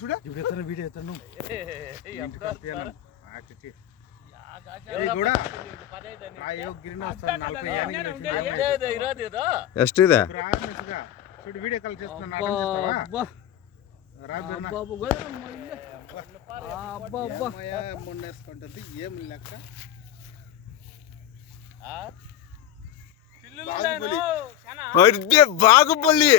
చూడ ఇప్పుడు ఎత్తను వీడియో ఎత్తను ಎಷ್ಟಿದೆ చూడు వీడియో కాల్ చేస్తున్నా మొన్నేసుకుంటుంది ఏం లెక్క బాగుపల్లి